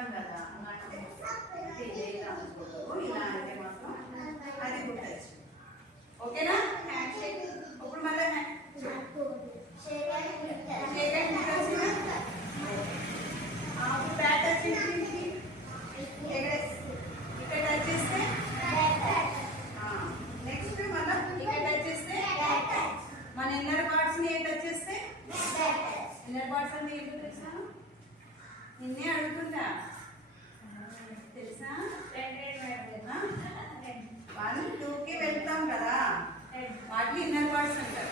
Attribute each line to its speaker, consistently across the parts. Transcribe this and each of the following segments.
Speaker 1: చెప్పాం కదా ఓకేనా? హ్యాండ్ ఇప్పుడు మళ్ళీ ఇక్కడ టచ్ చేస్తే? నెక్స్ట్ మళ్ళీ ఇక్కడ టచ్ మన ఇన్నర్ పార్ట్స్ని టచ్ చేస్తే? ఇన్నర్ పార్ట్స్ అంటే ఏంటో తెలుసాను వాటిని వర్డ్స్ అంటారు.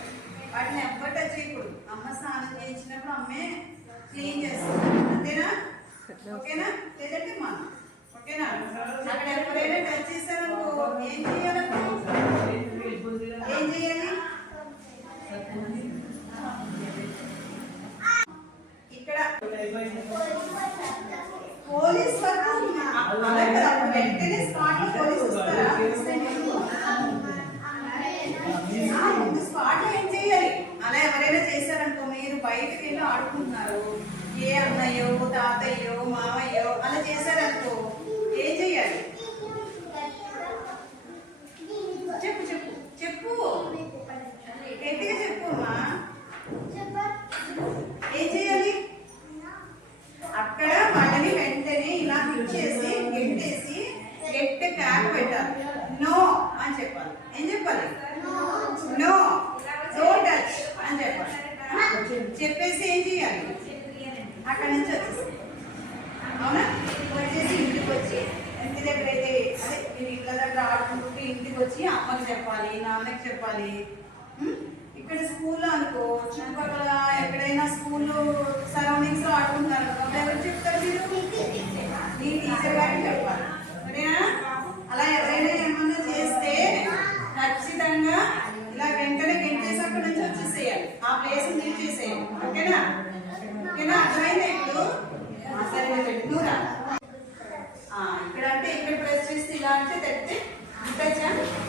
Speaker 2: వాటిని
Speaker 1: ఎవ్వరు టచ్ చేయకూడదు. అమ్మ స్నానం చేయించినప్పుడు అమ్మే క్లీన్ చేస్తుంది. అంతేనా? ఓకేనా? లేదంటే మనం ఓకేనా?
Speaker 3: అక్కడ ఎవరైనా
Speaker 1: టచ్ చేశారనుకో ఏం చేయాలనుకో ఏం చేయాలి? ఇక్కడ
Speaker 4: పోలీస్ వరకు
Speaker 1: వెంటనే స్పాట్లో పోలీస్ వస్తారా? బయటకు వెళ్ళి ఆడుకుంటున్నారు. ఏ అన్నయ్యో తాతయ్యో మామయ్యో అలా చేశారనుకో
Speaker 4: ఏం
Speaker 1: చేయాలి
Speaker 4: చెప్పు చెప్పు
Speaker 1: చెప్పు.
Speaker 4: గట్టిగా చెప్పు
Speaker 1: అమ్మా. ఏం చేయాలి అక్కడ వాళ్ళని వెంటనే ఇలా ఇచ్చేసి గెట్టేసి
Speaker 4: గెట్ట
Speaker 1: ట్యాక్ పెట్టాలి. నో అని చెప్పాలి. ఏం చెప్పాలి? చెప్పేసి ఏం చేయాలి? అక్కడ నుంచి వచ్చేసి.
Speaker 2: అవునా? వచ్చేసి ఇంటికి వచ్చి
Speaker 1: ఇంటి దగ్గర అయితే అదే మీరు ఇళ్ళ దగ్గర ఆడుకుంటుంటే ఇంటికి వచ్చి అమ్మకి చెప్పాలి నాన్నకి చెప్పాలి. ఇక్కడ స్కూల్లో అనుకో చుట్టుపక్కల ఎక్కడైనా స్కూల్ సరౌండింగ్స్లో ఆడుకుంటారు అనుకో ఎవరు చెప్తారు మీరు? మీ టీచర్ గారికి చెప్పాలి. అలా ఎవరైనా ఏమన్నా చేస్తే ఖచ్చితంగా ఆ ప్లేస్ మీరు చేసేయండి. ఓకేనా?
Speaker 4: ఓకేనా? అర్థమైందా ఇప్పుడు?
Speaker 1: సరే పెట్టినూరా ఇక్కడ అంటే ఇక్కడ ప్రెస్ చేసి ఇలా అంటే తెప్పితే తెచ్చా